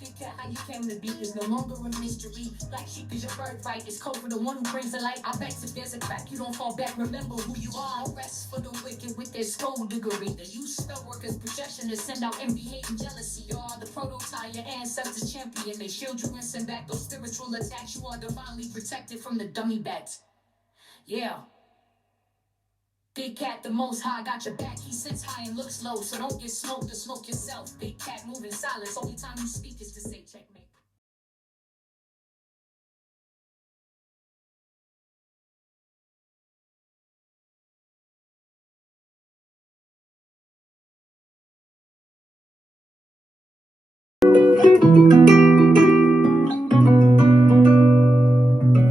Big cat, how you came to be is no longer a mystery. Black sheep is your birthright. It's code for the one who brings the light. I bet if there's a crack, you don't fall back. Remember who you are. No rest for the wicked with their skullduggery. The use spell workers' projection to send out envy, hate, and jealousy. You are the prototype, your ancestors champion. They shield you and send back those spiritual attacks. You are divinely protected from the dummy bats. Yeah. Big cat, the most high, got your back. He sits high and looks low, so don't get smoked or smoke yourself. Big cat, moving silence. Only time you speak is to say checkmate.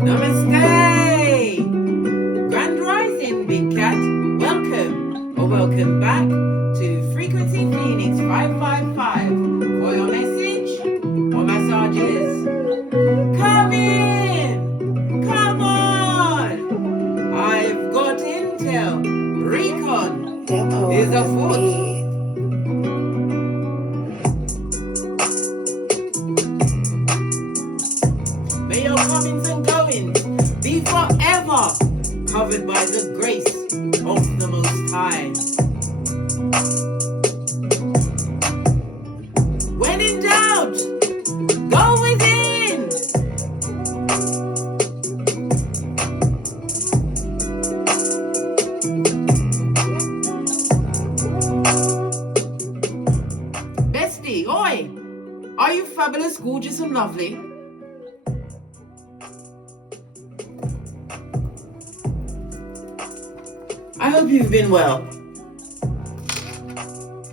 Namaste! Grand Rising, Big Cat. Welcome or welcome back to Frequency Phoenix 555 for your message or massages. Come in! Come on! I've got intel. Recon is afoot. May your comings and goings be forever covered by the grace of the Most High. When in doubt, go within. Bestie, oi! Are you fabulous, gorgeous, and lovely? I hope you've been well.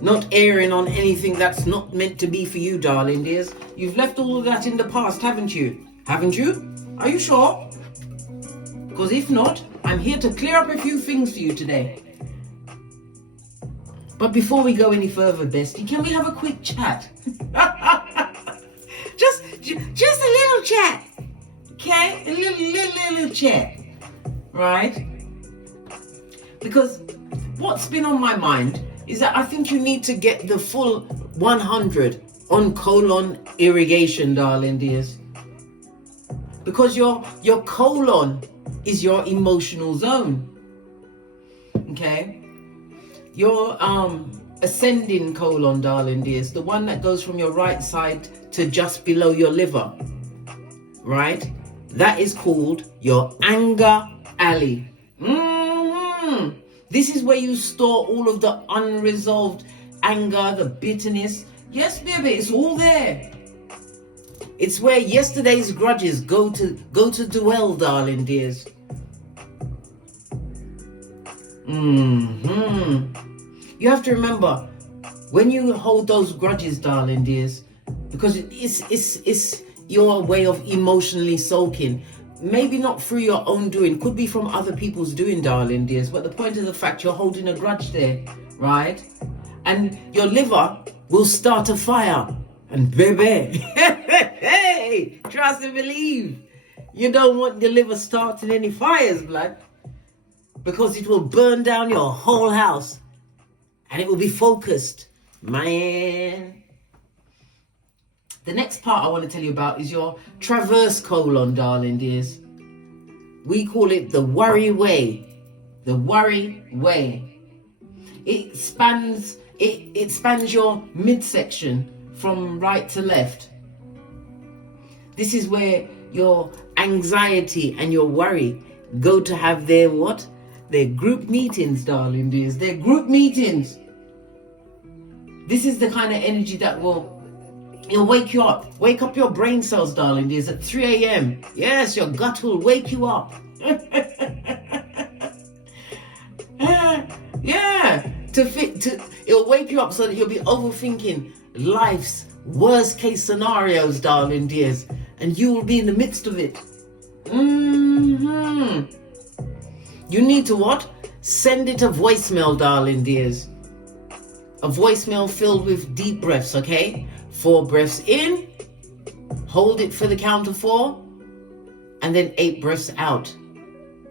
Not erring on anything that's not meant to be for you, darling dears. You've left all of that in the past, haven't you? Haven't you? Are you sure? Because if not, I'm here to clear up a few things for you today. But before we go any further, bestie, can we have a quick chat? just a little chat. Okay? A little chat. Right? Because what's been on my mind is that I think you need to get the full 100 on colon irrigation, darling dears. Because your colon is your emotional zone. Okay? Your ascending colon, darling dears, the one that goes from your right side to just below your liver. Right? That is called your anger alley. This is where you store all of the unresolved anger, the bitterness. Yes, baby, it's all there. It's where yesterday's grudges go to dwell, darling dears. You have to remember, when you hold those grudges, darling dears, because it's your way of emotionally soaking. Maybe not through your own doing, could be from other people's doing, darling dears, but the point of the fact, you're holding a grudge there, right? And your liver will start a fire. And baby, hey, trust and believe, you don't want your liver starting any fires, blood, because it will burn down your whole house and it will be focused, man. The next part I want to tell you about is your transverse colon, darling dears. We call it the worry way. The worry way. It spans your midsection from right to left. This is where your anxiety and your worry go to have their what? Their group meetings, darling dears. Their group meetings. This is the kind of energy that it'll wake you up. Wake up your brain cells, darling dears, at 3 a.m. Yes, your gut will wake you up. Yeah. It'll wake you up so that you'll be overthinking life's worst case scenarios, darling dears. And you will be in the midst of it. You need to what? Send it a voicemail, darling dears. A voicemail filled with deep breaths, okay? 4 breaths in, hold it for the count of 4, and then 8 breaths out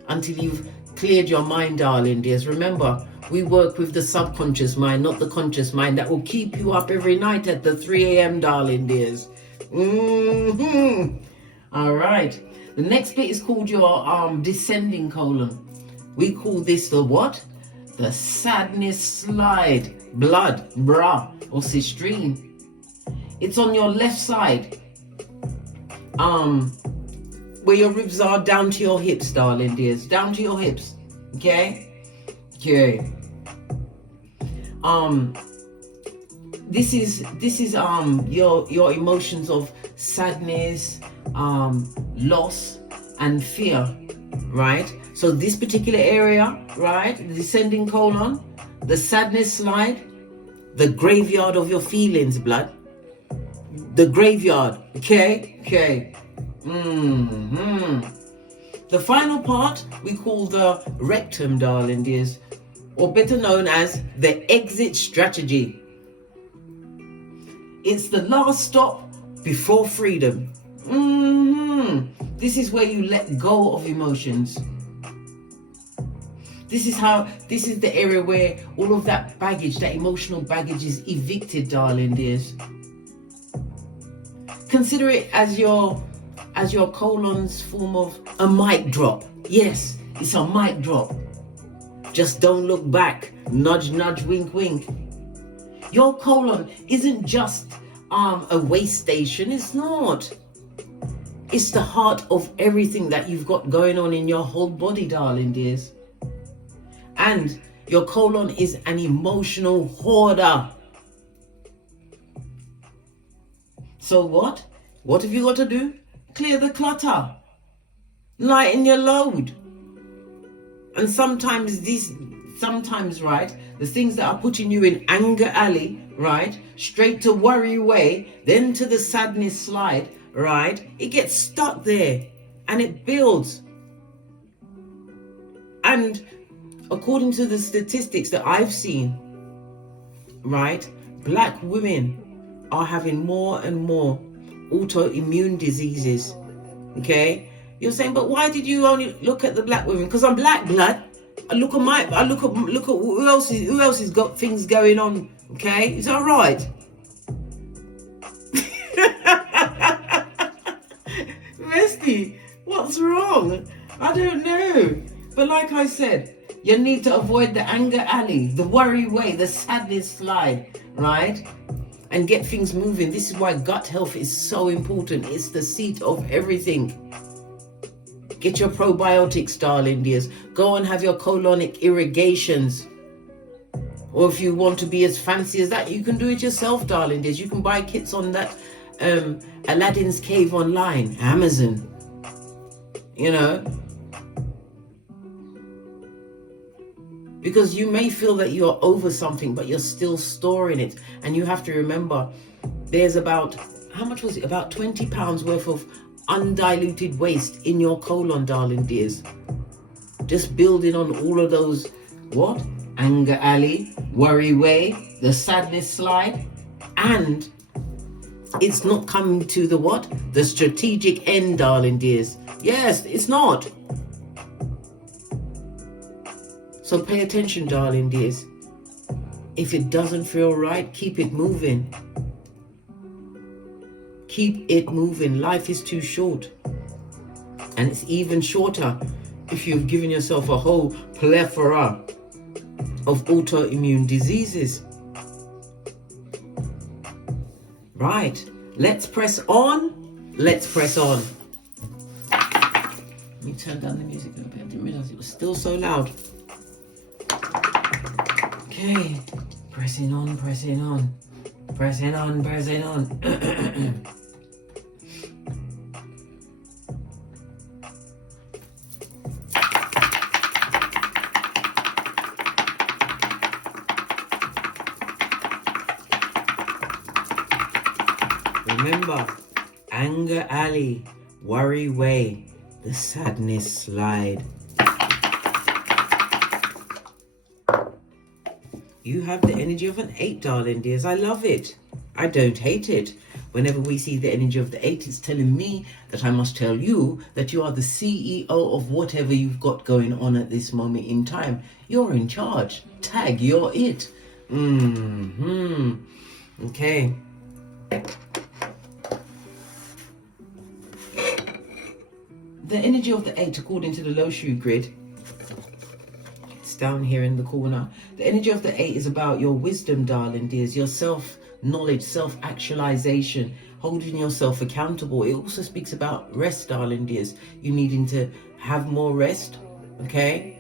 until you've cleared your mind, darling dears. Remember, we work with the subconscious mind, not the conscious mind, that will keep you up every night at the 3 a.m., darling dears. All right. The next bit is called your descending colon. We call this the what? The sadness slide. Blood, bra, or cistrine. It's on your left side. Where your ribs are down to your hips, darling dears. Down to your hips. Okay? Okay. This is your emotions of sadness, loss, and fear, right? So this particular area, right, the descending colon, the sadness slide, the graveyard of your feelings, blood. The graveyard, okay? Okay. The final part we call the rectum, darling dears, or better known as the exit strategy. It's the last stop before freedom. This is where you let go of emotions. This is the area where all of that baggage, that emotional baggage, is evicted, darling dears. Consider it as your colon's form of a mic drop. Yes, it's a mic drop. Just don't look back. Nudge, nudge, wink, wink. Your colon isn't just a waste station. It's not. It's the heart of everything that you've got going on in your whole body, darling dears. And your colon is an emotional hoarder. So what? What have you got to do? Clear the clutter. Lighten your load. And sometimes, right, the things that are putting you in anger alley, right, straight to worry way, then to the sadness slide, right, it gets stuck there and it builds. And according to the statistics that I've seen, right, black women are having more and more autoimmune diseases. Okay, you're saying, but why did you only look at the black women? Because I'm black, blood. I look at who else has got things going on. Okay, is that right? Misty, what's wrong? I don't know. But like I said, you need to avoid the anger alley, the worry way, the sadness slide, right? And get things moving. This is why gut health is so important. It's the seat of everything. Get your probiotics, darling dears. Go and have your colonic irrigations. Or if you want to be as fancy as that, you can do it yourself, darling dears. You can buy kits on that Aladdin's Cave online, Amazon. You know. Because you may feel that you're over something, but you're still storing it. And you have to remember, there's about, how much was it? About 20 pounds worth of undiluted waste in your colon, darling dears. Just building on all of those, what? Anger alley, worry way, the sadness slide. And it's not coming to the what? The strategic end, darling dears. Yes, it's not. So pay attention, darling dears. If it doesn't feel right, keep it moving. Keep it moving. Life is too short. And it's even shorter if you've given yourself a whole plethora of autoimmune diseases. Right. Let's press on. Let's press on. Let me turn down the music a little bit. I didn't realize it was still so loud. Okay, pressing on, pressing on, pressing on, pressing on. Remember, anger alley, worry way, the sadness slide. You have the energy of an 8, darling dears. I love it. I don't hate it. Whenever we see the energy of the 8, it's telling me that I must tell you that you are the CEO of whatever you've got going on at this moment in time. You're in charge. Tag, you're it. Okay. The energy of the 8, according to the low shoe grid, it's down here in the corner. The energy of the 8 is about your wisdom, darling dears, your self-knowledge, self-actualization, holding yourself accountable. It also speaks about rest, darling dears. You needing to have more rest, okay?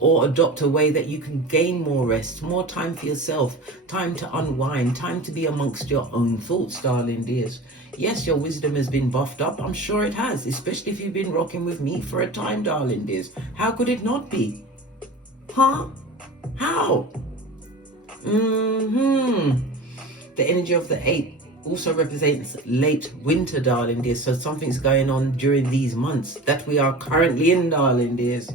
Or adopt a way that you can gain more rest, more time for yourself, time to unwind, time to be amongst your own thoughts, darling dears. Yes, your wisdom has been buffed up. I'm sure it has, especially if you've been rocking with me for a time, darling dears. How could it not be? Huh? How? The energy of the 8 also represents late winter, darling dears. So something's going on during these months that we are currently in, darling dears.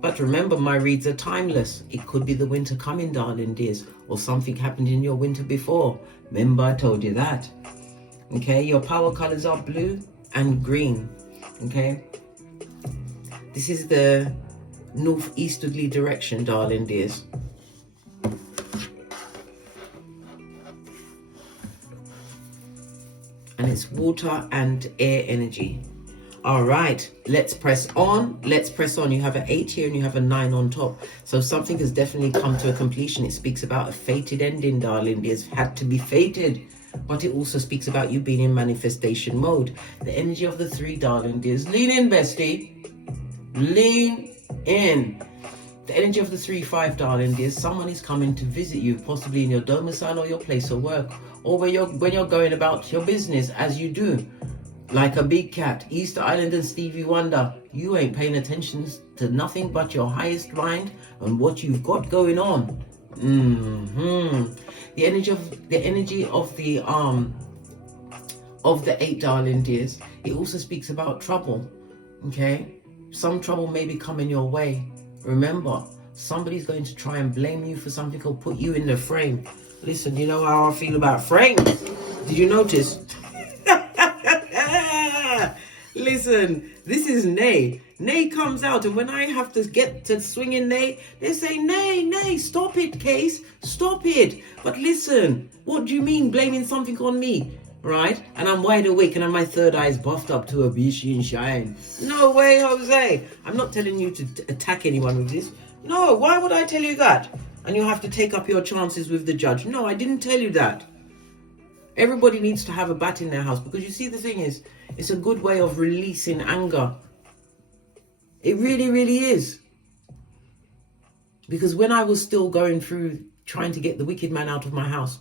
But remember, my reads are timeless. It could be the winter coming, darling dears, or something happened in your winter before. Remember, I told you that. Okay, your power colors are blue and green. Okay, this is the northeasterly direction, darling dears. And it's water and air energy. All right, let's press on. Let's press on. You have an 8 here and you have a 9 on top. So something has definitely come to a completion. It speaks about a fated ending, darling. It's had to be fated. But it also speaks about you being in manifestation mode. The energy of the 3, darling dears. Lean in, bestie. Lean in. The energy of the 3-5, darling dears. Someone is coming to visit you, possibly in your domicile or your place of work, or when you're going about your business as you do. Like a big cat, Easter Island and Stevie Wonder, you ain't paying attention to nothing but your highest mind and what you've got going on. The energy of the 8, darling dears. It also speaks about trouble. Okay, some trouble may be coming your way. Remember, somebody's going to try and blame you for something or put you in the frame. Listen, you know how I feel about frames. Did you notice? Listen, this is Nay. Nay comes out, and when I have to get to swinging Nay, they say, Nay, stop it, Case, stop it. But listen, what do you mean blaming something on me, right? And I'm wide awake, and my third eye is buffed up to a bishi and shine. No way, Jose. I'm not telling you to attack anyone with this. No, why would I tell you that? And you have to take up your chances with the judge. No, I didn't tell you that. Everybody needs to have a bat in their house, because you see, the thing is, it's a good way of releasing anger. It really, really is. Because when I was still going through trying to get the wicked man out of my house,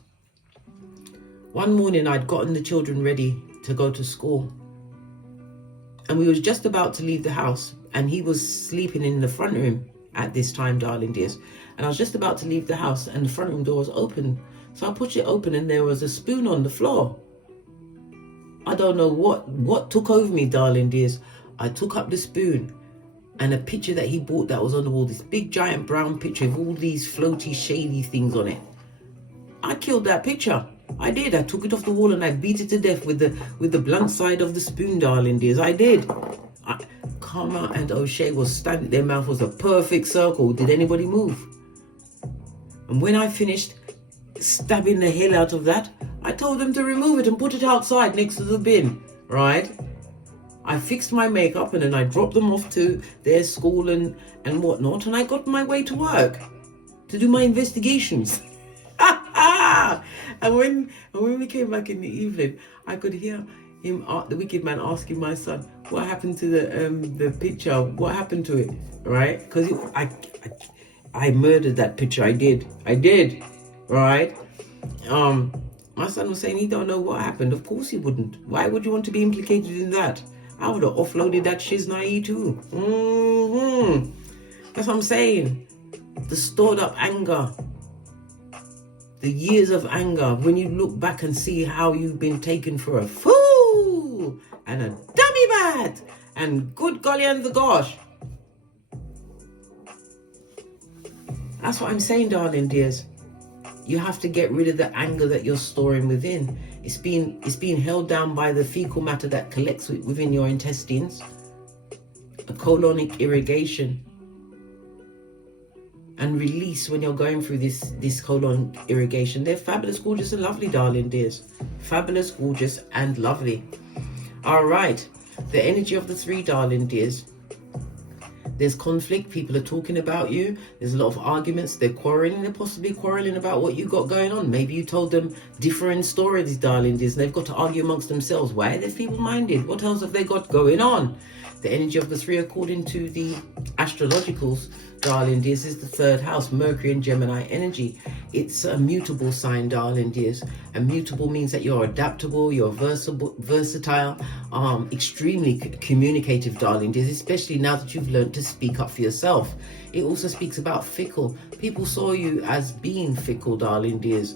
one morning I'd gotten the children ready to go to school. And we was just about to leave the house, and he was sleeping in the front room at this time, darling dears. And I was just about to leave the house, and the front room door was open. So I pushed it open, and there was a spoon on the floor. I don't know what took over me, darling dears. I took up the spoon, and a picture that he bought that was on the wall, this big giant brown picture of all these floaty, shady things on it. I killed that picture. I did. I took it off the wall and I beat it to death with the blunt side of the spoon, darling dears. I did. Karma and O'Shea was standing. Their mouth was a perfect circle. Did anybody move? And when I finished stabbing the hell out of that, I told them to remove it and put it outside next to the bin, right? I fixed my makeup and then I dropped them off to their school and whatnot, and I got my way to work to do my investigations. And when we came back in the evening, I could hear him, the wicked man, asking my son, what happened to the picture? What happened to it, right? Because I murdered that picture. I did, right? My son was saying he don't know what happened. Of course he wouldn't. Why would you want to be implicated in that? I would have offloaded that shiznai too. That's what I'm saying. The stored up anger, the years of anger, when you look back and see how you've been taken for a fool and a dummy bat and good golly and the gosh. That's what I'm saying, darling dears. You have to get rid of the anger that you're storing within. It's being held down by the fecal matter that collects within your intestines, a colonic irrigation, and release when you're going through this colon irrigation. They're fabulous, gorgeous, and lovely, darling dears. Fabulous, gorgeous, and lovely. All right. The energy of the 3, darling dears. There's conflict. People are talking about you. There's a lot of arguments. They're quarreling. They're possibly quarreling about what you got going on. Maybe you told them different stories, darling dears, and they've got to argue amongst themselves. Why are they feeble-minded? What else have they got going on? The energy of the 3, according to the astrologicals, darling dears, is the 3rd house, Mercury and Gemini energy. It's a mutable sign, darling dears. And mutable means that you're adaptable, you're versatile, extremely communicative, darling dears, especially now that you've learned to speak up for yourself. It also speaks about fickle. People saw you as being fickle, darling dears,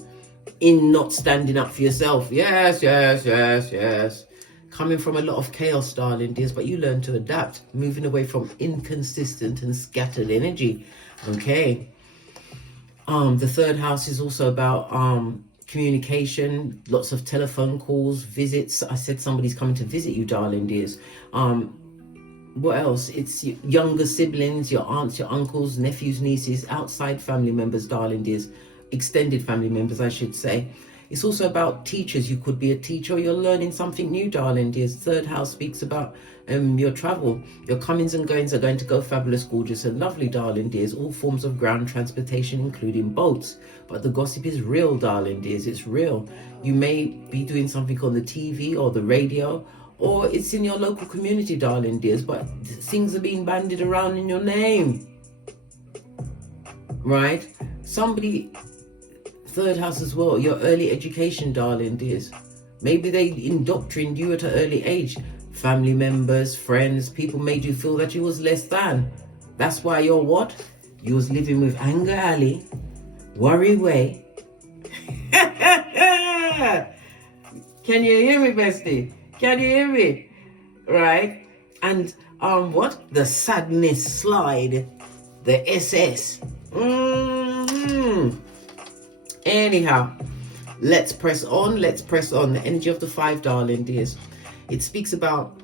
in not standing up for yourself. Yes, yes, yes, yes. Coming from a lot of chaos, darling dears, but you learn to adapt, moving away from inconsistent and scattered energy. Okay. The 3rd house is also about communication, lots of telephone calls, visits. I said somebody's coming to visit you, darling dears. What else? It's your younger siblings, your aunts, your uncles, nephews, nieces, outside family members, darling dears, extended family members, I should say. It's also about teachers. You could be a teacher, or you're learning something new, darling dears. 3rd house speaks about your travel. Your comings and goings are going to go fabulous, gorgeous and lovely, darling dears. All forms of ground transportation, including boats. But the gossip is real, darling dears. It's real. You may be doing something on the TV or the radio, or it's in your local community, darling dears, but things are being bandied around in your name. Right? Somebody... 3rd house as well, your early education, darling dears. Maybe they indoctrinated you at an early age. Family members, friends, people made you feel that you was less than. That's why you're what? You was living with anger alley, worry way. Can you hear me, bestie? Can you hear me? Right? And what? The sadness slide, the SS. Anyhow, let's press on. The energy of the 5, darling dears. It speaks about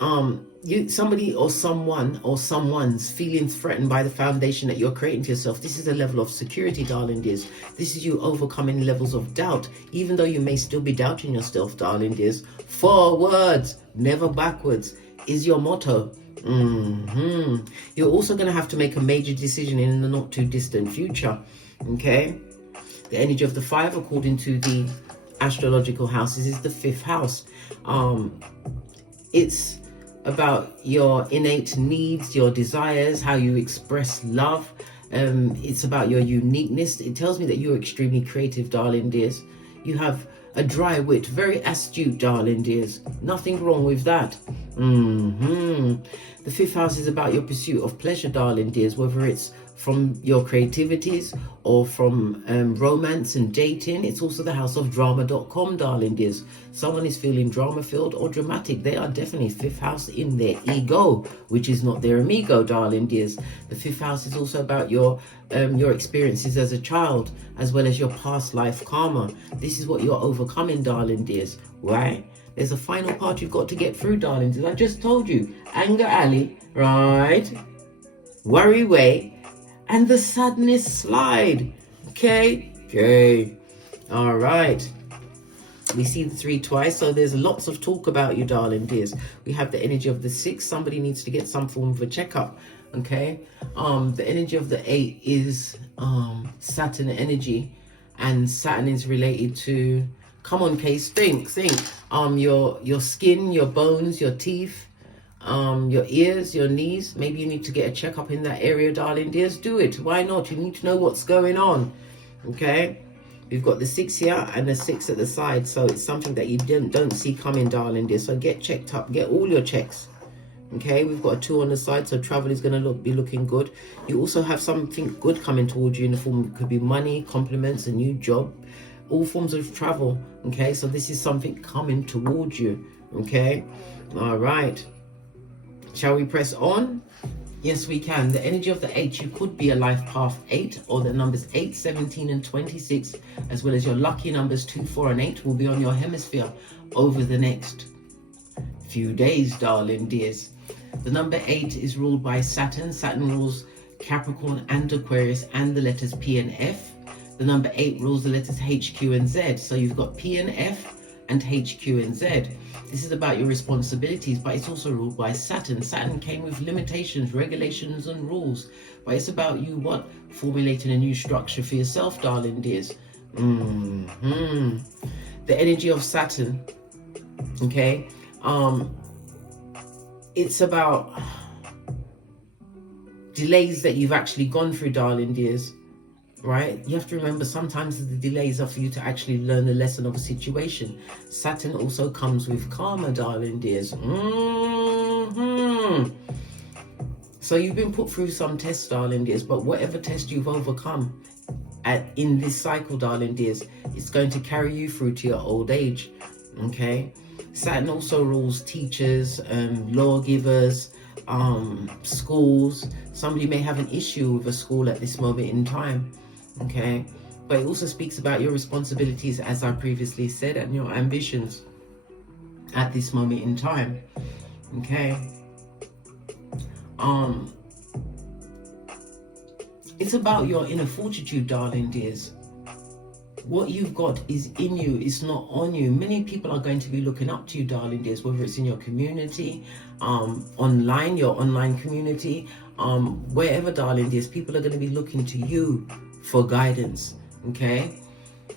somebody or someone or someone's feeling threatened by the foundation that you're creating to yourself. This is a level of security, darling dears. This is you overcoming levels of doubt, even though you may still be doubting yourself, darling dears. Forwards, never backwards is your motto. You're also going to have to make a major decision in the not too distant future. Okay. The energy of the 5, according to the astrological houses, is the 5th house. It's about your innate needs, your desires, how you express love. It's about your uniqueness. It tells me that you're extremely creative, darling dears. You have a dry wit, very astute, darling dears. Nothing wrong with that. The 5th house is about your pursuit of pleasure, darling dears, whether it's from your creativities or from romance and dating. It's also the house of drama.com, darling dears. Someone is feeling drama filled or dramatic. They are definitely 5th house in their ego, which is not their amigo, darling dears. The 5th house is also about your experiences as a child, as well as your past life karma. This is what you're overcoming, darling dears, right? There's a final part you've got to get through, darling dears. I just told you, anger alley, right? Worry way, and the sadness slide. Okay. All right. We see the 3 twice, so there's lots of talk about you, darling dears. We have the energy of the 6. Somebody needs to get some form of a checkup. Okay. The energy of the 8 is Saturn energy, and Saturn is related to, come on, Case, think. Your skin, your bones, your teeth, your ears, your knees. Maybe you need to get a checkup in that area, darling dears. Do it. Why not? You need to know what's going on. Okay. We've got the 6 here and the 6 at the side, so it's something that you don't see coming, darling dear. So get checked up, get all your checks. Okay, we've got a 2 on the side, so travel is going to be looking good. You also have something good coming towards you in the form, it could be money, compliments, a new job, all forms of travel. Okay, so this is something coming towards you. Okay, all right. Shall we press on? Yes, we can. The energy of the 8, you could be a life path 8, or the numbers 8, 17, and 26, as well as your lucky numbers 2, 4, and 8 will be on your hemisphere over the next few days, darling dears. The number 8 is ruled by Saturn. Saturn rules Capricorn and Aquarius and the letters P and F. The number 8 rules the letters H, Q, and Z. So you've got P and F, and H, Q, and Z. This is about your responsibilities, but it's also ruled by Saturn. Saturn came with limitations, regulations, and rules. But it's about you, what? Formulating a new structure for yourself, darling dears. The energy of Saturn, okay? It's about delays that you've actually gone through, darling dears, right? You have to remember sometimes the delays are for you to actually learn the lesson of a situation. Saturn also comes with karma, darling dears. So you've been put through some tests, darling dears, but whatever test you've overcome in this cycle, darling dears, it's going to carry you through to your old age, okay? Saturn also rules teachers, lawgivers, schools. Somebody may have an issue with a school at this moment in time, okay? But it also speaks about your responsibilities, as I previously said, and your ambitions at this moment in time, okay? It's about your inner fortitude, darling dears. What you've got is in you, it's not on you. Many people are going to be looking up to you, darling dears, whether it's in your community, online, your online community, wherever, darling dears, people are going to be looking to you for guidance, okay?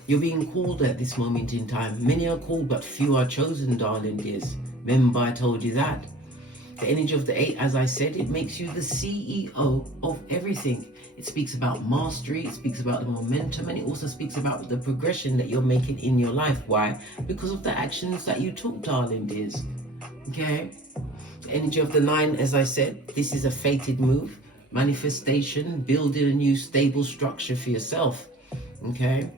You're being called at this moment in time. Many are called, but few are chosen, darling dears. Remember, I told you that. The energy of the 8, as I said, it makes you the CEO of everything. It speaks about mastery, it speaks about the momentum, and it also speaks about the progression that you're making in your life. Why? Because of the actions that you took, darling dears. Okay? The energy of the 9, as I said, this is a fated move. Manifestation, building a new stable structure for yourself. Okay?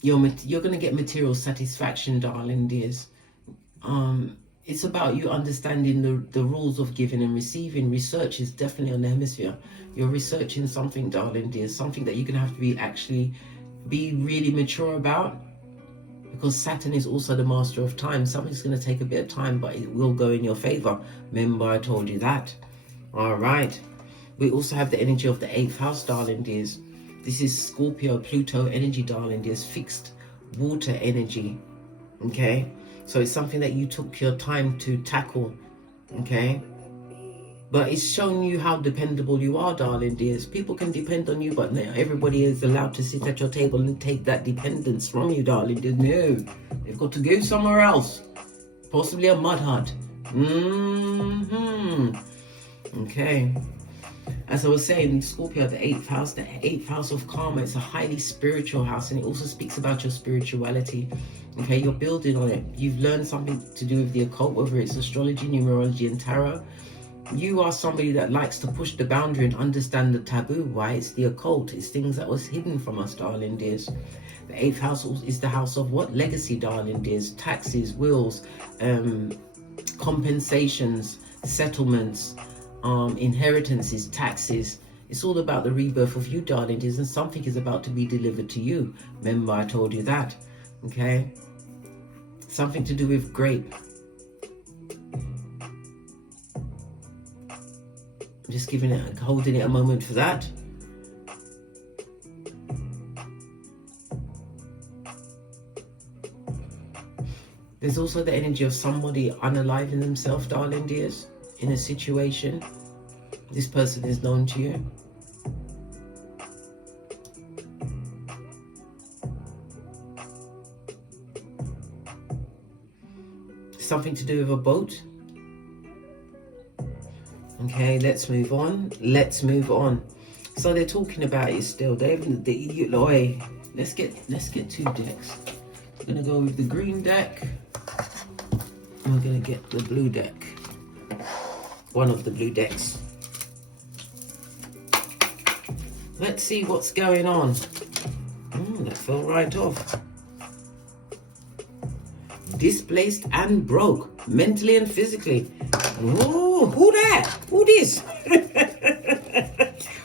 You're going to get material satisfaction, darling dears. It's about you understanding the rules of giving and receiving. Research is definitely on the hemisphere. You're researching something, darling dear, something that you're going to have to be really mature about, because Saturn is also the master of time. Something's going to take a bit of time, but it will go in your favor. Remember, I told you that. All right. We also have the energy of the 8th house, darling dears. This is Scorpio, Pluto energy, darling dears, fixed water energy. Okay? So it's something that you took your time to tackle, okay? But it's showing you how dependable you are, darling dears. People can depend on you, but not everybody is allowed to sit at your table and take that dependence from you, darling dears. No, they've got to go somewhere else. Possibly a mud hut. Okay. As I was saying, Scorpio, the 8th house, the 8th house of karma, it's a highly spiritual house, and it also speaks about your spirituality. Okay, you're building on it. You've learned something to do with the occult, whether it's astrology, numerology, and tarot. You are somebody that likes to push the boundary and understand the taboo. Why? It's the occult. It's things that was hidden from us, darling dears. The 8th house is the house of what? Legacy, darling dears. Taxes, wills, compensations, settlements, inheritances, taxes. It's all about the rebirth of you, darling dears, and something is about to be delivered to you. Remember, I told you that. Okay? Something to do with grape. I'm just holding it a moment for that. There's also the energy of somebody unaliving themselves, darling dears, in a situation. This person is known to you. Something to do with a boat. Okay, let's move on. Let's move on. So they're talking about it still. Let's get 2 decks. We're gonna go with the green deck. And we're gonna get the blue deck. One of the blue decks. Let's see what's going on. That fell right off. Displaced and broke, mentally and physically. Oh, who that? Who this?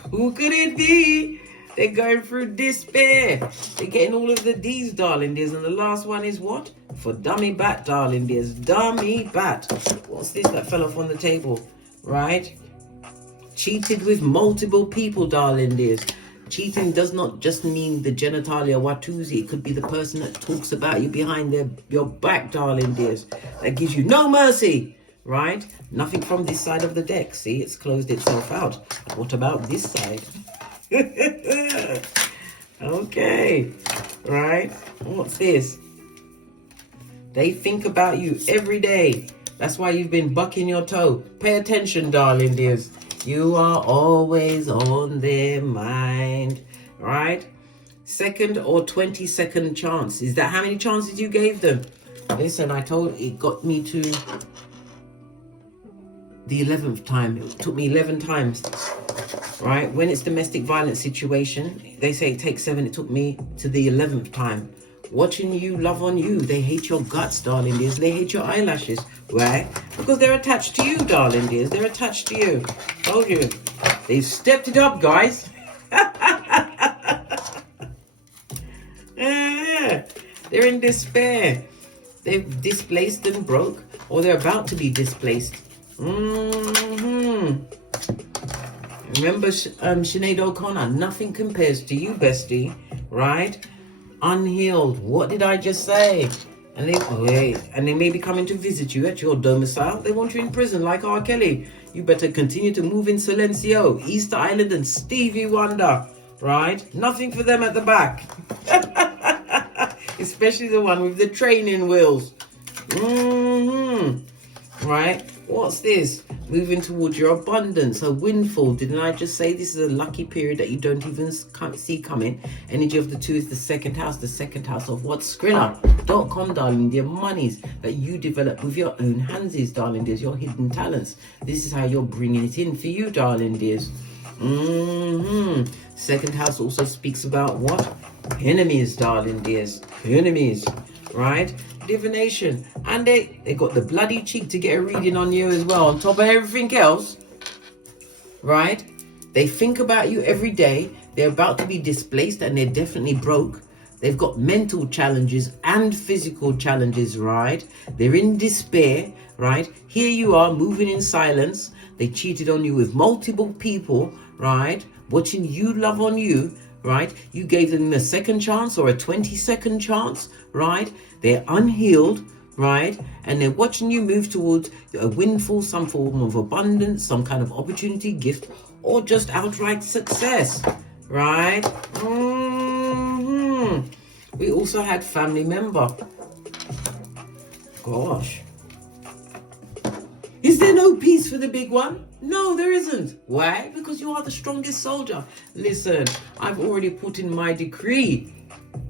Who could it be? They're going through despair. They're getting all of the D's, darling dears. And the last one is what? For dummy bat, darling dears. Dummy bat. What's this that fell off on the table? Right? Cheated with multiple people, darling dears. Cheating does not just mean the genitalia watusi. It could be the person that talks about you behind your back, darling dears. That gives you no mercy, right? Nothing from this side of the deck. See, it's closed itself out. What about this side? Okay, right? What's this? They think about you every day. That's why you've been bucking your toe. Pay attention, darling dears. You are always on their mind, right? Second or 22nd chance. Is that how many chances you gave them? Listen, I told it got me to the 11th time. It took me 11 times, right? When it's domestic violence situation, they say it takes 7. It took me to the 11th time. Watching you love on you. They hate your guts, darling dears. They hate your eyelashes. Why? Because they're attached to you, darling dears. They're attached to you. Told you. They've stepped it up, guys. They're in despair. They've displaced and broke, or they're about to be displaced. Remember Sinead O'Connor? Nothing compares to you, bestie. Right? Unhealed. What did I just say? And they may be coming to visit you at your domicile. They want you in prison like R. Kelly. You better continue to move in silencio. Easter Island and Stevie Wonder. Right? Nothing for them at the back. Especially the one with the training wheels. Right? What's this? Moving towards your abundance, a windfall. Didn't I just say this is a lucky period that you don't even see coming? Energy of the 2 is the second house. The second house of what? Skrilla.com, darling dear. Monies that you develop with your own hands, darling dears. Your hidden talents. This is how you're bringing it in for you, darling dears. Second house also speaks about what? Enemies, darling dears. Enemies, right? Divination. And they got the bloody cheek to get a reading on you as well, on top of everything else, right? They think about you every day. They're about to be displaced and they're definitely broke. They've got mental challenges and physical challenges, right? They're in despair, right? Here you are moving in silence. They cheated on you with multiple people, right? Watching you love on you, right? You gave them a second chance or a 22nd chance, right? They're unhealed, right? And they're watching you move towards a windfall, some form of abundance, some kind of opportunity, gift, or just outright success, right? We also had family member. Gosh. Is there no peace for the big one? No, there isn't. Why? Because you are the strongest soldier. Listen, I've already put in my decree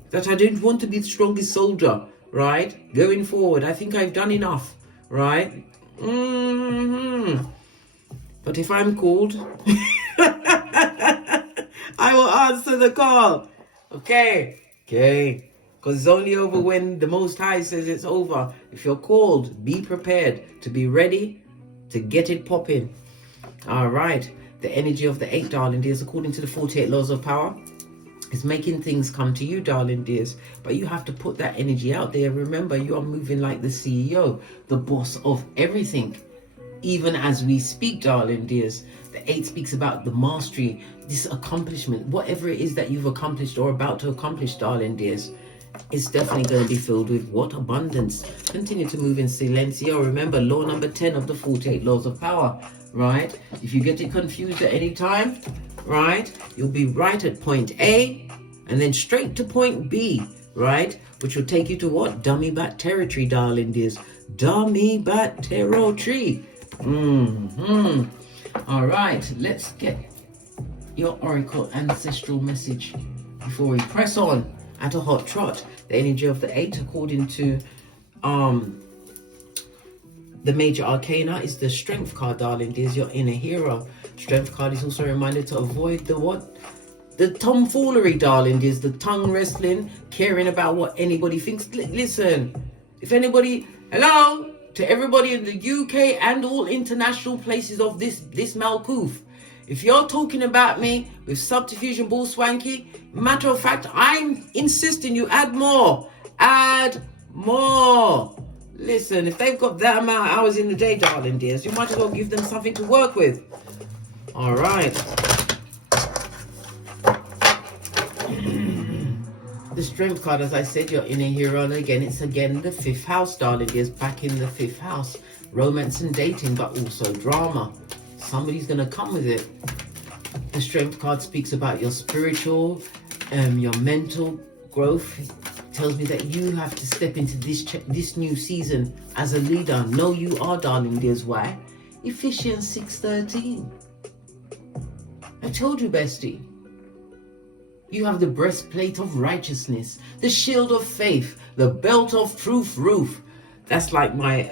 that I don't want to be the strongest soldier, right? Going forward, I think I've done enough, right? But if I'm called, I will answer the call. Okay. Because it's only over when the Most High says it's over. If you're called, be prepared to be ready to get it popping. All right. The energy of the 8, darling dears, according to the 48 laws of power, is making things come to you, darling dears. But you have to put that energy out there. Remember, you are moving like the CEO, the boss of everything. Even as we speak, darling dears, the 8 speaks about the mastery, this accomplishment, whatever it is that you've accomplished or about to accomplish, darling dears. It's definitely going to be filled with what? Abundance. Continue to move in silencio. Remember, law number 10 of the 48 laws of power, right? If you get it confused at any time, right, you'll be right at point A and then straight to point B, right? Which will take you to what? Dummy bat territory, darling dears. Dummy bat territory. All right, let's get your oracle ancestral message before we press on at a hot trot. The energy of the 8, according to the major arcana, is the strength card, darling dears. Your inner hero. Strength card is also a reminder to avoid the what? The tomfoolery, darling dears. The tongue wrestling, caring about what anybody thinks. Listen, if anybody, hello to everybody in the UK and all international places of this Malkoof. If you're talking about me with subterfuge and bull swanky, matter of fact, I'm insisting you add more. Add more. Listen, if they've got that amount of hours in the day, darling dears, you might as well give them something to work with. All right. The strength card, as I said, you're in a hero, and again, it's again the 5th house, darling. Is back in the 5th house. Romance and dating, but also drama. Somebody's going to come with it. The strength card speaks about your spiritual, your mental growth. It tells me that you have to step into this new season as a leader. No, you are, darling dears. Why? Ephesians 6:13. I told you, bestie. You have the breastplate of righteousness, the shield of faith, the belt of truth roof. That's like my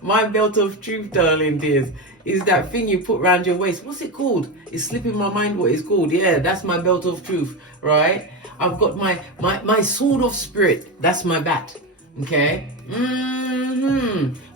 my belt of truth, darling dears, is that thing you put around your waist. What's it called? It's slipping my mind what it's called. Yeah, that's my belt of truth, right? I've got my sword of spirit. That's my bat. Okay.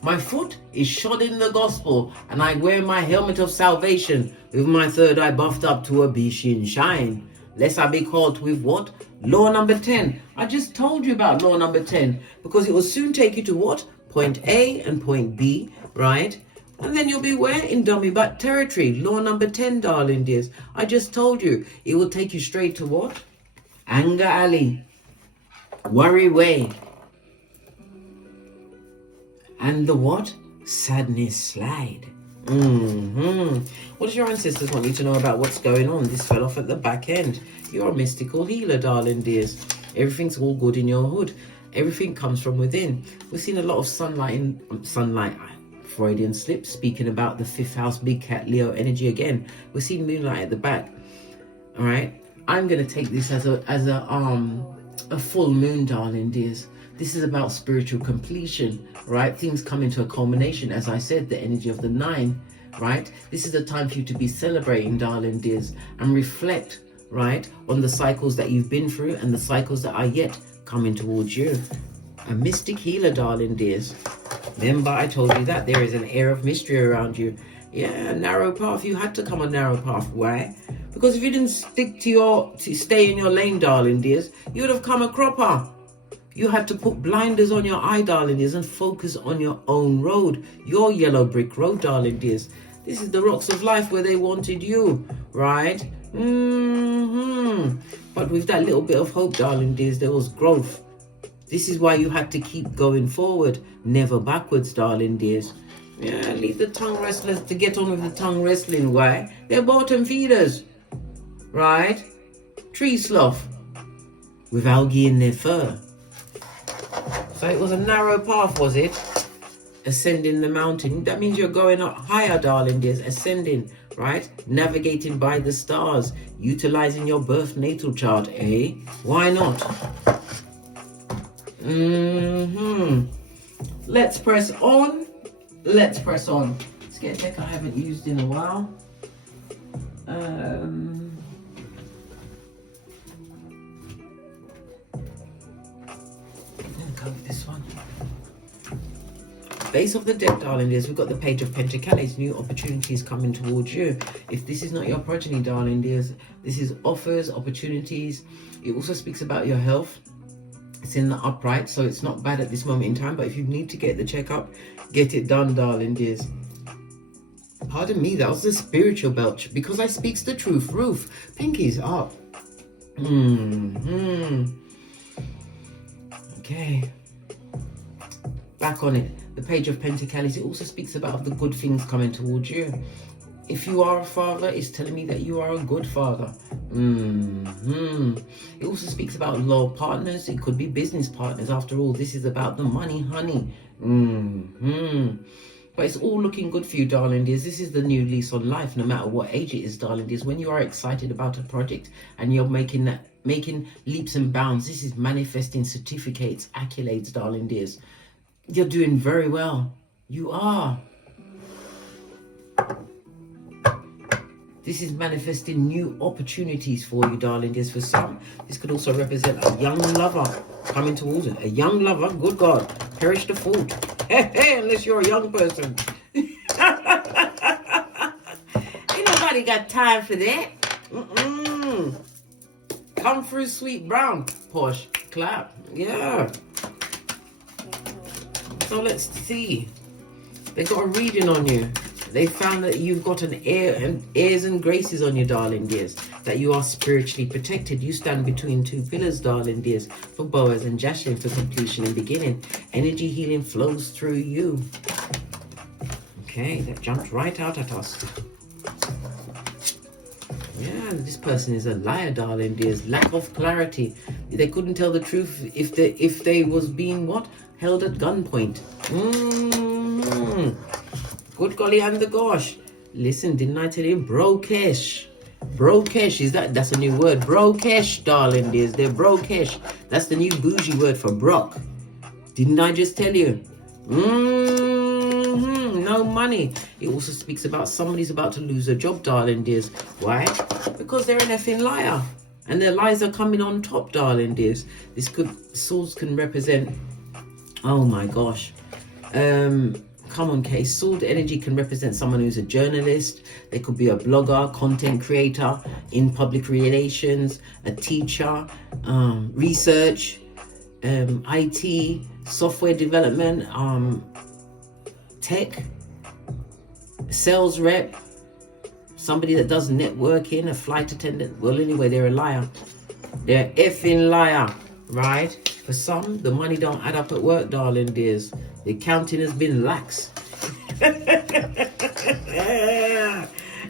My foot is shod in the gospel, and I wear my helmet of salvation with my third eye buffed up to a beacon shine, lest I be caught with what? Law number 10. I just told you about law number 10, because it will soon take you to what? Point A and point B, right? And then you'll be where? In dummy butt territory. Law number 10, darling dears. I just told you, it will take you straight to what? Anger alley. Worry way. And the what? Sadness slide. What does your ancestors want you to know about what's going on? This fell off at the back end. You're a mystical healer, darling dears. Everything's all good in your hood. Everything comes from within. We've seen a lot of sunlight, Freudian slip, speaking about the 5th house, big cat, Leo energy again. We're seeing moonlight at the back. All right. I'm going to take this as a full moon, darling dears. This is about spiritual completion, right? Things come into a culmination. As I said, the energy of the 9, right? This is a time for you to be celebrating, darling dears, and reflect, right, on the cycles that you've been through and the cycles that are yet coming towards you. A mystic healer, darling dears. Remember, I told you that there is an air of mystery around you. Yeah, a narrow path. You had to come a narrow path. Why? Because if you didn't stick to stay in your lane, darling dears, you would have come a cropper. You had to put blinders on your eye, darling dears, and focus on your own road, your yellow brick road, darling dears. This is the rocks of life where they wanted you, right? But with that little bit of hope, darling dears, there was growth. This is why you had to keep going forward, never backwards, darling dears. Yeah, leave the tongue wrestlers to get on with the tongue wrestling. Why? They're bottom feeders, right? Tree sloth with algae in their fur. So it was a narrow path, was it? Ascending the mountain. That means you're going up higher, darling dears. Ascending, right? Navigating by the stars. Utilizing your birth natal chart, eh? Why not? Let's press on. Let's press on. Let's get a deck I haven't used in a while. Go with this one. Base of the deck, darling dears, we've got the Page of Pentacles. New opportunities coming towards you. If this is not your progeny, darling dears, this is offers, opportunities. It also speaks about your health. It's in the upright, so it's not bad at this moment in time. But if you need to get the checkup, get it done, darling dears. Pardon me, that was the spiritual belch. Because I speaks the truth. Roof. Pinkies up. Okay. Back on it. The Page of Pentacles. It also speaks about the good things coming towards you. If you are a father, it's telling me that you are a good father. It also speaks about law partners. It could be business partners. After all, this is about the money, honey. But it's all looking good for you, darling dears. This is the new lease on life, no matter what age it is, darling dears. When you are excited about a project and you're making leaps and bounds, this is manifesting certificates, accolades, darling dears. You're doing very well. You are. This is manifesting new opportunities for you, darling dears. For some, this could also represent a young lover coming towards it. A young lover, good God, perish the fool. Unless you're a young person. Ain't nobody got time for that. Come through, sweet brown. Posh, clap. Yeah. So let's see. They got a reading on you. They found that you've got an airs and graces on you, darling dears. That you are spiritually protected. You stand between two pillars, darling dears. For Boaz and Jachin, for completion and beginning. Energy healing flows through you. Okay, that jumped right out at us. Yeah, this person is a liar, darling dears. Lack of clarity. They couldn't tell the truth if they was being what? Held at gunpoint. Good golly and the gosh. Listen, didn't I tell you? Brokesh. Brokesh, that's a new word. Brokesh, darling dears. They're brokesh. That's the new bougie word for broke. Didn't I just tell you? No money. It also speaks about somebody's about to lose a job, darling dears. Why? Because they're an effing liar. And their lies are coming on top, darling dears. Swords can represent, oh my gosh. Come on, Kay. Sword energy can represent someone who's a journalist. They could be a blogger, content creator, in public relations, a teacher, research, IT, software development, tech, sales rep, somebody that does networking, a flight attendant. Well, anyway, they're a liar. They're effing liar, right? For some, the money don't add up at work, darling dears. The accounting has been lax.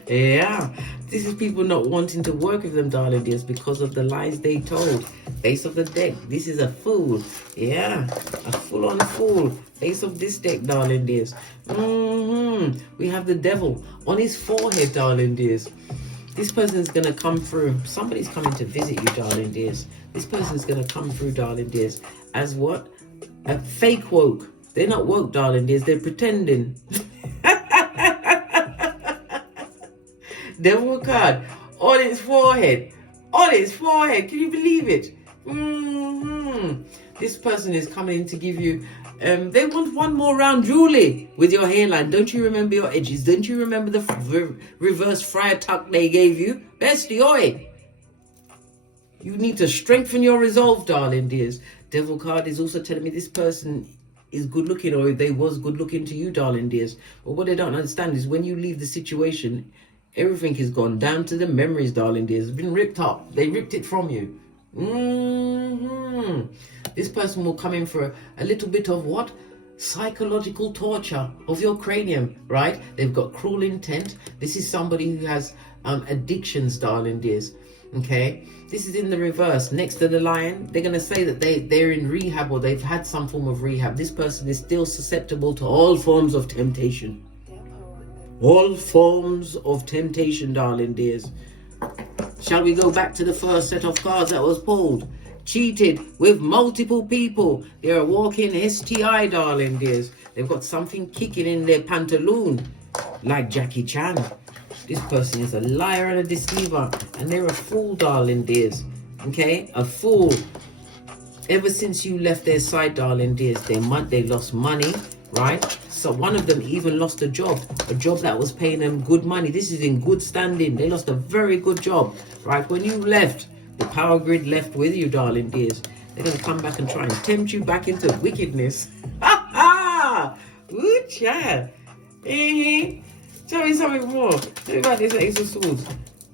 Yeah. This is people not wanting to work with them, darling dears, because of the lies they told. Face of the deck. This is a fool. Yeah. A full-on fool. Face of this deck, darling dears. We have the devil on his forehead, darling dears. This person's going to come through. Somebody's coming to visit you, darling dears. This person's going to come through, darling dears, as what? A fake woke. They're not woke, darling dears. They're pretending. Devil card on its forehead. On its forehead. Can you believe it? This person is coming to give you... they want one more round, Julie, with your hairline. Don't you remember your edges? Don't you remember the reverse friar tuck they gave you? Bestie, oi! You need to strengthen your resolve, darling dears. Devil card is also telling me this person is good looking, or they was good looking to you, darling dears. But what they don't understand is when you leave the situation, everything is gone down to the memories, darling dears. It's been ripped up. They ripped it from you. This person will come in for a little bit of what? Psychological torture of your cranium, right? They've got cruel intent. This is somebody who has addictions, darling dears. Okay, this is in the reverse. Next to the lion, they're going to say that they're in rehab, or they've had some form of rehab. This person is still susceptible to all forms of temptation. All forms of temptation, darling dears. Shall we go back to the first set of cards that was pulled? Cheated with multiple people. They're a walking STI, darling dears. They've got something kicking in their pantaloon, like Jackie Chan. This person is a liar and a deceiver, and they're a fool, darling dears. Okay, a fool. Ever since you left their side, darling dears, they lost money, right? So one of them even lost a job that was paying them good money. This is in good standing. They lost a very good job, right? When you left, the power grid left with you, darling dears. They're going to come back and try and tempt you back into wickedness. Ha ha! Ooh, child. Tell me something more. Tell me about this Ace of Swords,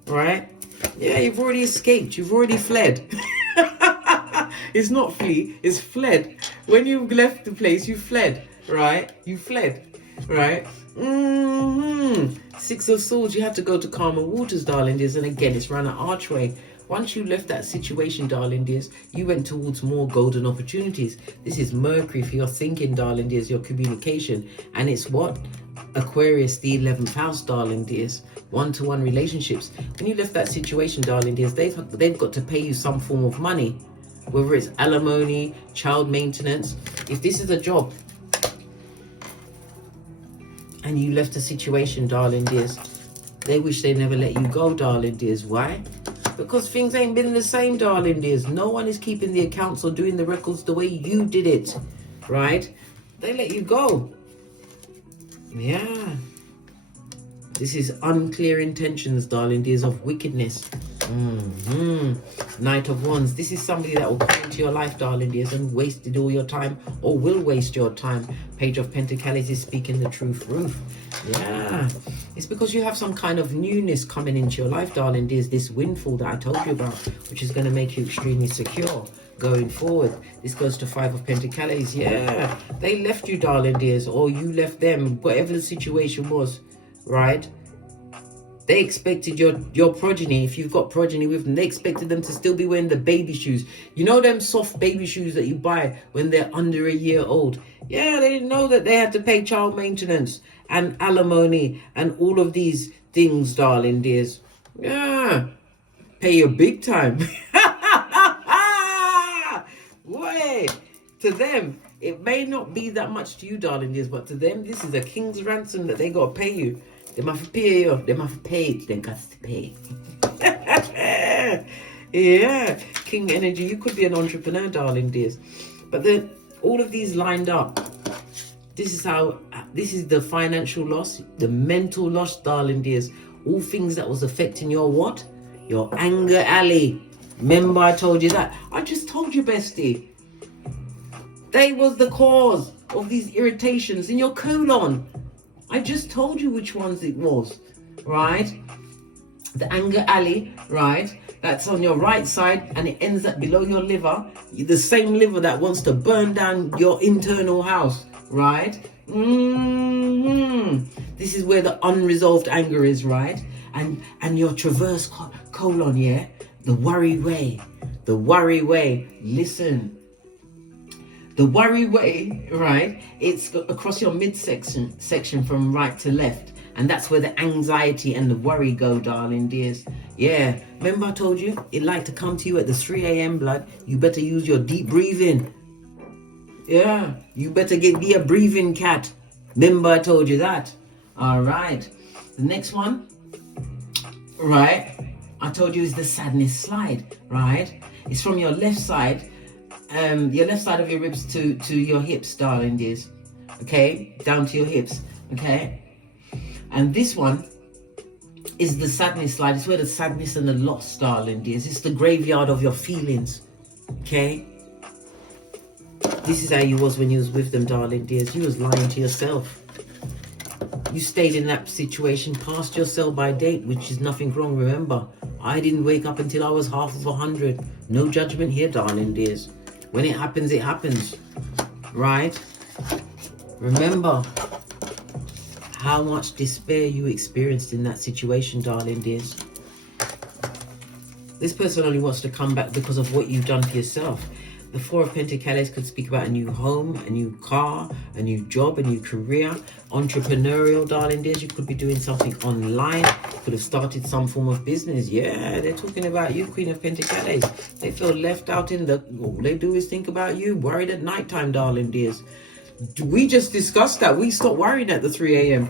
right? Yeah, you've already escaped. You've already fled. It's not flee, it's fled. When you left the place, you fled, right? You fled, right? Six of Swords, you had to go to calmer waters, darling dears. And again, it's around an archway. Once you left that situation, darling dears, you went towards more golden opportunities. This is Mercury for your thinking, darling dears, your communication. And it's what? Aquarius, the 11th house, darling dears. One-to-one relationships. When you left that situation, darling dears, they've got to pay you some form of money. Whether it's alimony, child maintenance. If this is a job and you left a situation, darling dears, they wish they never let you go, darling dears. Why? Because things ain't been the same, darling dears. No one is keeping the accounts or doing the records the way you did it, right? They let you go. Yeah. This is unclear intentions, darling dears, of wickedness. Knight of Wands. This is somebody that will come into your life, darling dears, and wasted all your time or will waste your time. Page of Pentacles is speaking the truth. Ruth. Yeah. It's because you have some kind of newness coming into your life, darling dears. This windfall that I told you about, which is going to make you extremely secure going forward. This goes to Five of Pentacles. Yeah. They left you, darling dears, or you left them. Whatever the situation was, right? They expected your progeny, if you've got progeny with them, they expected them to still be wearing the baby shoes. You know them soft baby shoes that you buy when they're under a year old? Yeah, they didn't know that they had to pay child maintenance and alimony and all of these things, darling dears. Yeah, pay you big time. Boy, to them, it may not be that much to you, darling dears, but to them, this is a king's ransom that they got to pay you. They must pay you. They must pay it. They got to pay. Yeah. King energy. You could be an entrepreneur, darling dears. But then all of these lined up. This is the financial loss, the mental loss, darling dears. All things that was affecting your what? Your anger alley. Remember I told you that? I just told you, bestie. They was the cause of these irritations in your colon. I just told you which ones it was, right? The anger alley, right? That's on your right side and it ends up below your liver. The same liver that wants to burn down your internal house, right? This is where the unresolved anger is, right? And your transverse colon, yeah? The worry way. The worry way. Listen. The worry way, right, it's across your midsection from right to left. And that's where the anxiety and the worry go, darling dears. Yeah, remember I told you, it like to come to you at the 3 a.m. blood. You better use your deep breathing. Yeah, you better be a breathing cat. Remember I told you that. All right. The next one, right, I told you is the sadness slide, right? It's from your left side. Your left side of your ribs to your hips, darling dears. Okay, down to your hips. Okay, and this one is the sadness slide. It's where the sadness and the loss, darling dears. It's the graveyard of your feelings. Okay, this is how you was when you was with them, darling dears. You was lying to yourself. You stayed in that situation past your sell-by date, which is nothing wrong. Remember, I didn't wake up until I was half of 100. No judgment here, darling dears. When it happens, right? Remember how much despair you experienced in that situation, darling dears. This person only wants to come back because of what you've done for yourself. The Four of Pentacles could speak about a new home, a new car, a new job, a new career, entrepreneurial, darling dears. You could be doing something online. Could have started some form of business. Yeah, they're talking about you, Queen of Pentacles. They feel left out in the... All they do is think about you, worried at nighttime, darling dears. We just discussed that. We stopped worrying at the 3 a.m.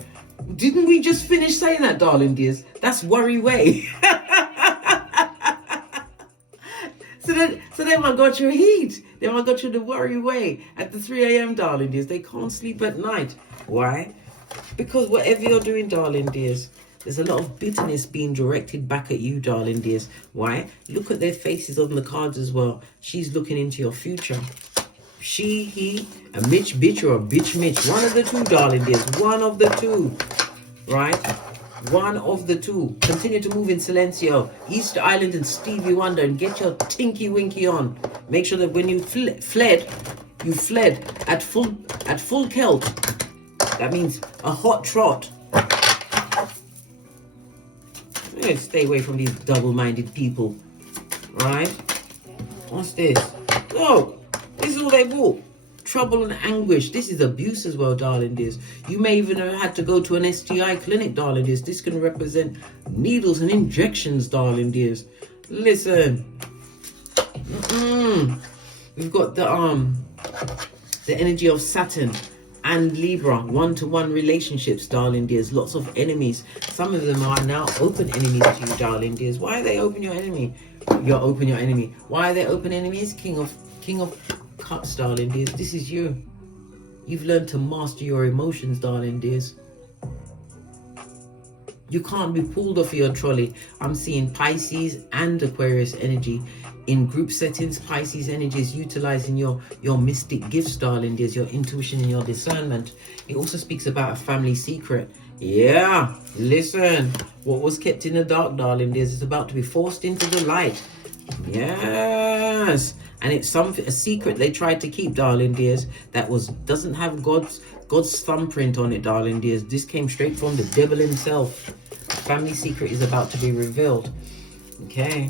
Didn't we just finish saying that, darling dears? That's worry way. So then I got your heat. Then I got you the worry way at the 3 a.m. darling dears. They can't sleep at night. Why? Because whatever you're doing, darling dears, there's a lot of bitterness being directed back at you, darling dears. Why? Look at their faces on the cards as well. She's looking into your future. She, he, a Mitch bitch or a bitch Mitch. One of the two, darling dears. One of the two. Right? One of the two. Continue to move in Silencio, Easter Island and Stevie Wonder and get your tinky winky on. Make sure that when you fled, you fled at full kilt. That means a hot trot. Stay away from these double-minded people. Right? What's this? No, this is all they bought. Trouble and anguish. This is abuse as well, darling dears. You may even have had to go to an STI clinic, darling dears. This can represent needles and injections, darling dears. Listen. We've got the energy of Saturn and Libra, one-to-one relationships, darling dears. Lots of enemies. Some of them are now open enemies to you, darling dears. Why are they open your enemy? You're open your enemy. Why are they open enemies? King of Cups, darling dears. This is you. You've learned to master your emotions, darling dears. You can't be pulled off your trolley. I'm seeing Pisces and Aquarius energy. In group settings, Pisces energy is utilizing your mystic gifts, darling. There's your intuition and your discernment. It also speaks about a family secret. Yeah, listen. What was kept in the dark, darling, is about to be forced into the light. Yes. And it's a secret they tried to keep, darling dears, that doesn't have God's thumbprint on it, darling dears. This came straight from the devil himself. Family secret is about to be revealed. Okay.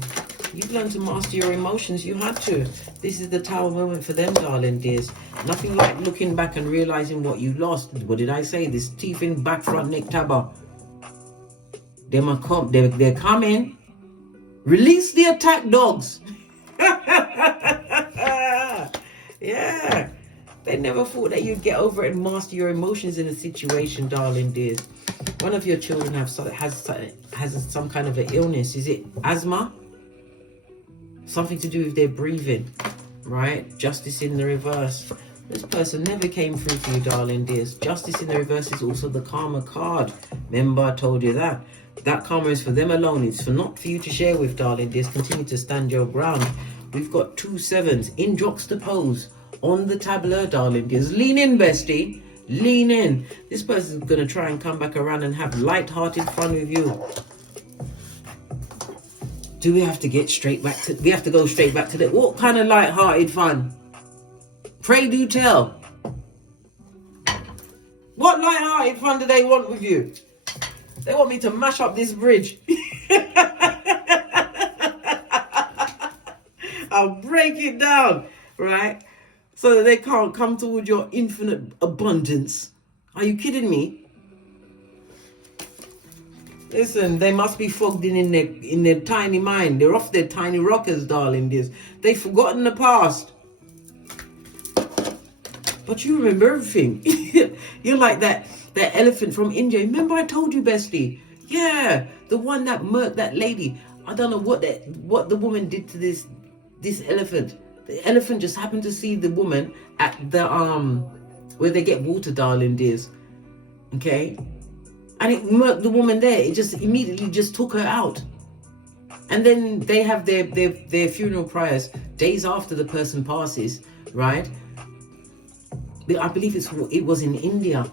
You've learned to master your emotions. You had to. This is the tower moment for them, darling dears. Nothing like looking back and realizing what you lost. What did I say? This teeth in back front neck tabber. They're coming. Release the attack dogs. Yeah. They never thought that you'd get over it and master your emotions in a situation, darling dears. One of your children has some kind of an illness. Is it asthma? Something to do with their breathing, right? Justice in the reverse. This person never came through for you, darling dears. Justice in the reverse is also the karma card. Remember, I told you that. That karma is for them alone. It's not for you to share with, darling dears. Continue to stand your ground. We've got 2 7s in juxtapose on the tableau, darling dears. Lean in, bestie. Lean in. This person's going to try and come back around and have light-hearted fun with you. Do we have to get straight back to... We have to go straight back to the... What kind of light-hearted fun? Pray do tell. What light-hearted fun do they want with you? They want me to mash up this bridge. I'll break it down, right? So that they can't come towards your infinite abundance. Are you kidding me? Listen, they must be fogged in their tiny mind. They're off their tiny rockers, darling dears. They've forgotten the past. But you remember everything. You're like that elephant from India. Remember I told you, bestie? Yeah, the one that murked that lady. I don't know what the woman did to this elephant. The elephant just happened to see the woman at the where they get water, darling dears. Okay? And it murked the woman there. It just immediately just took her out. And then they have their funeral prayers days after the person passes, right? I believe it was in India.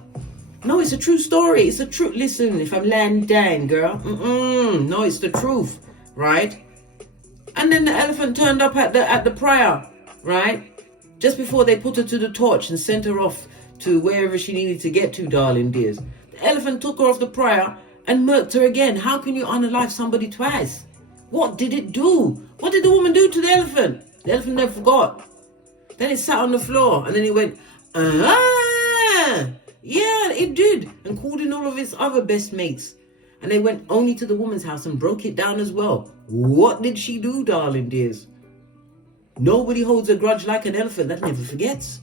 No, it's a true story. It's a true. Listen, if I'm lying down, girl. No, it's the truth, right? And then the elephant turned up at the prayer, right? Just before they put her to the torch and sent her off to wherever she needed to get to, darling dears. The elephant took her off the prayer and murked her again. How can you unalive somebody twice? What did it do? What did the woman do to the elephant? The elephant never forgot. Then it sat on the floor and then he went, yeah, it did. And called in all of his other best mates. And they went only to the woman's house and broke it down as well. What did she do, darling dears? Nobody holds a grudge like an elephant that never forgets.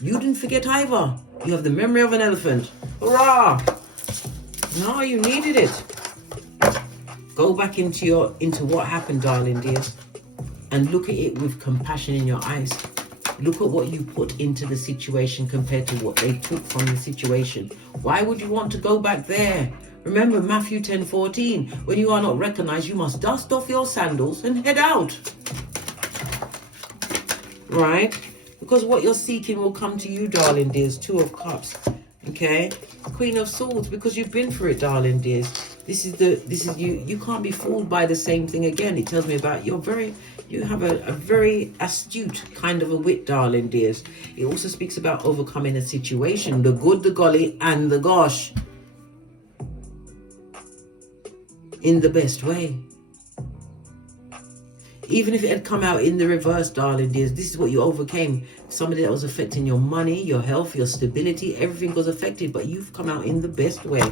You didn't forget either. You have the memory of an elephant. Hurrah! No, you needed it. Go back into what happened, darling dears, and look at it with compassion in your eyes. Look at what you put into the situation compared to what they took from the situation. Why would you want to go back there? Remember Matthew 10:14. When you are not recognized, you must dust off your sandals and head out. Right? Because what you're seeking will come to you, darling dears. 2 of Cups. Okay? Queen of Swords, because you've been through it, darling dears. This is you. You can't be fooled by the same thing again. It tells me about you have a very astute kind of a wit, darling dears. It also speaks about overcoming a situation, the good, the golly, and the gosh. In the best way. Even if it had come out in the reverse, darling dears, this is what you overcame. Somebody that was affecting your money, your health, your stability, everything was affected, but you've come out in the best way.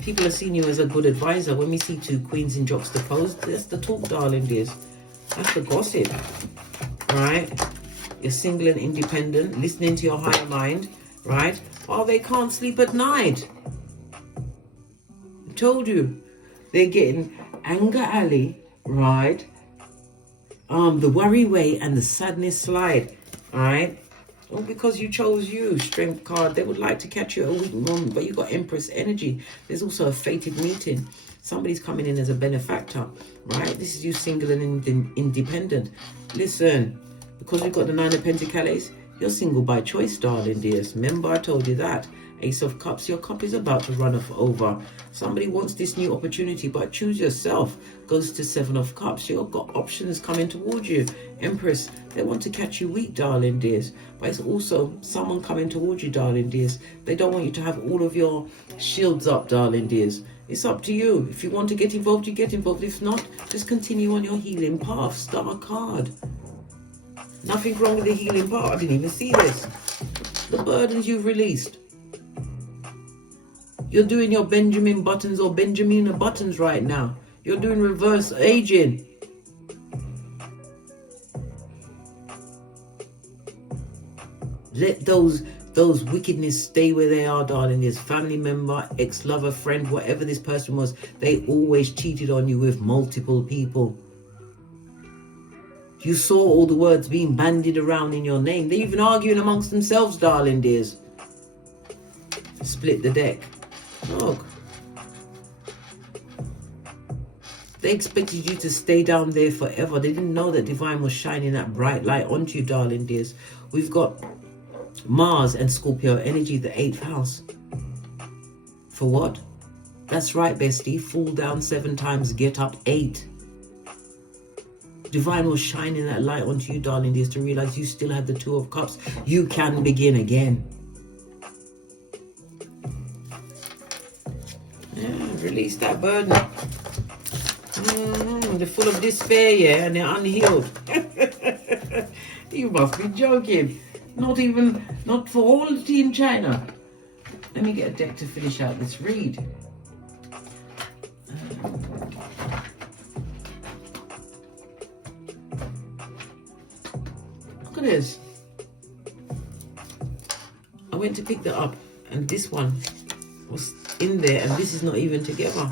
People are seeing you as a good advisor. When we see 2 queens in juxtaposed, that's the talk, darling dears. That's the gossip, right? You're single and independent, listening to your higher mind, right? Oh, they can't sleep at night. I told you. They're getting anger alley, right? The worry way and the sadness slide, all right? All because you chose you, strength card. They would like to catch you at a weak moment, but you got Empress energy. There's also a fated meeting. Somebody's coming in as a benefactor, right? This is you single and independent. Listen, because you've got the 9 of Pentacles, you're single by choice, darling dears. Remember, I told you that. Ace of Cups, your cup is about to run over. Somebody wants this new opportunity, but choose yourself. Goes to 7 of Cups. You've got options coming towards you. Empress, they want to catch you weak, darling dears. But it's also someone coming towards you, darling dears. They don't want you to have all of your shields up, darling dears. It's up to you. If you want to get involved, you get involved. If not, just continue on your healing path. Star card. Nothing wrong with the healing path. I didn't even see this. The burdens you've released. You're doing your Benjamin Buttons or Benjamina Buttons right now. You're doing reverse aging. Let those wickedness stay where they are, darling. There's family member, ex-lover, friend, whatever this person was. They always cheated on you with multiple people. You saw all the words being bandied around in your name. They're even arguing amongst themselves, darling dears. Split the deck. Look. They expected you to stay down there forever. They didn't know that Divine was shining that bright light onto you, darling dears. We've got Mars and Scorpio energy, the 8th house. For what? That's right, bestie. Fall down 7 times, get up 8. Divine was shining that light onto you, darling dears, to realize you still have the 2 of Cups. You can begin again. Yeah, release that burden. They're full of despair, yeah, and they're unhealed. You must be joking. Not for all the tea in China. Let me get a deck to finish out this read. Look at this. I went to pick that up, and this one was in there, and this is not even together.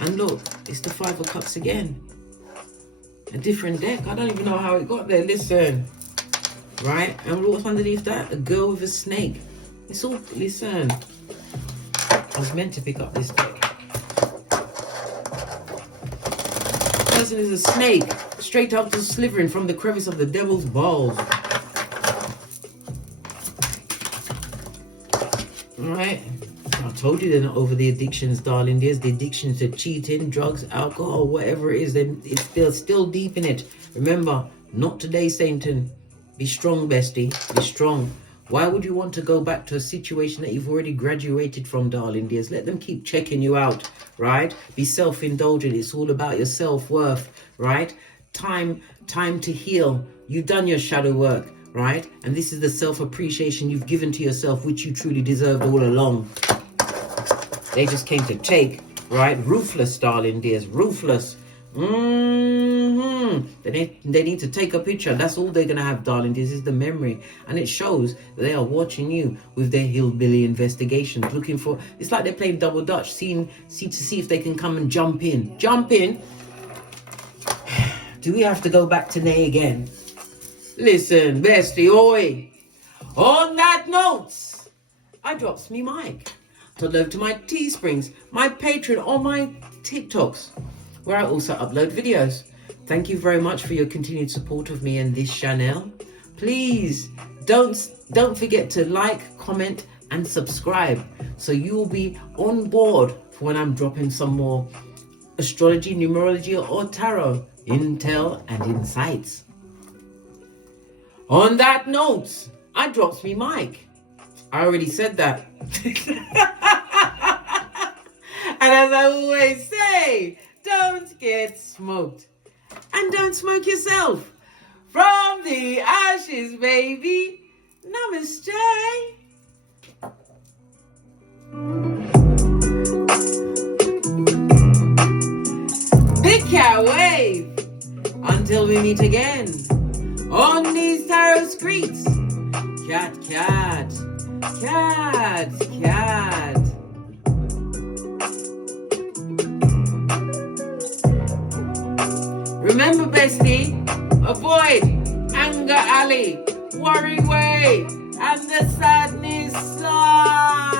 And look, it's the 5 of Cups again. A different deck. I don't even know how it got there. Listen. Right? And what's underneath that? A girl with a snake. It's all... Listen. I was meant to pick up this deck. Person is a snake. Straight up to slithering from the crevice of the devil's balls. Alright? I told you they're not over the addictions, darling. There's the addictions to cheating, drugs, alcohol, whatever it is. They're still deep in it. Remember, not today, Satan. Be strong, bestie. Be strong. Why would you want to go back to a situation that you've already graduated from, darling dears? Let them keep checking you out, right? Be self-indulgent. It's all about your self-worth, right? Time to heal. You've done your shadow work, right? And this is the self-appreciation you've given to yourself, which you truly deserved all along. They just came to take, right? Ruthless, darling dears. Ruthless. They need to take a picture. That's all they're going to have, darling. This is the memory. And it shows that they are watching you with their hillbilly investigations. Looking for... It's like they're playing double dutch. To see if they can come and jump in. Jump in? Do we have to go back to Nay again? Listen, bestie, oi. On that note, I drops me mic. Head over to my Teesprings, my Patreon, or my TikToks, where I also upload videos. Thank you very much for your continued support of me and this channel. Please don't forget to like, comment, and subscribe, so you will be on board for when I'm dropping some more astrology, numerology, or tarot intel and insights. On that note, I drops me mic. I already said that. And as I always say, don't get smoked. And don't smoke yourself. From the ashes, baby. Namaste. Pick your wave. Until we meet again. On these tarot streets. Cat, cat. Cat, cat. Remember, bestie, avoid anger alley. worry way, and the sadness slide.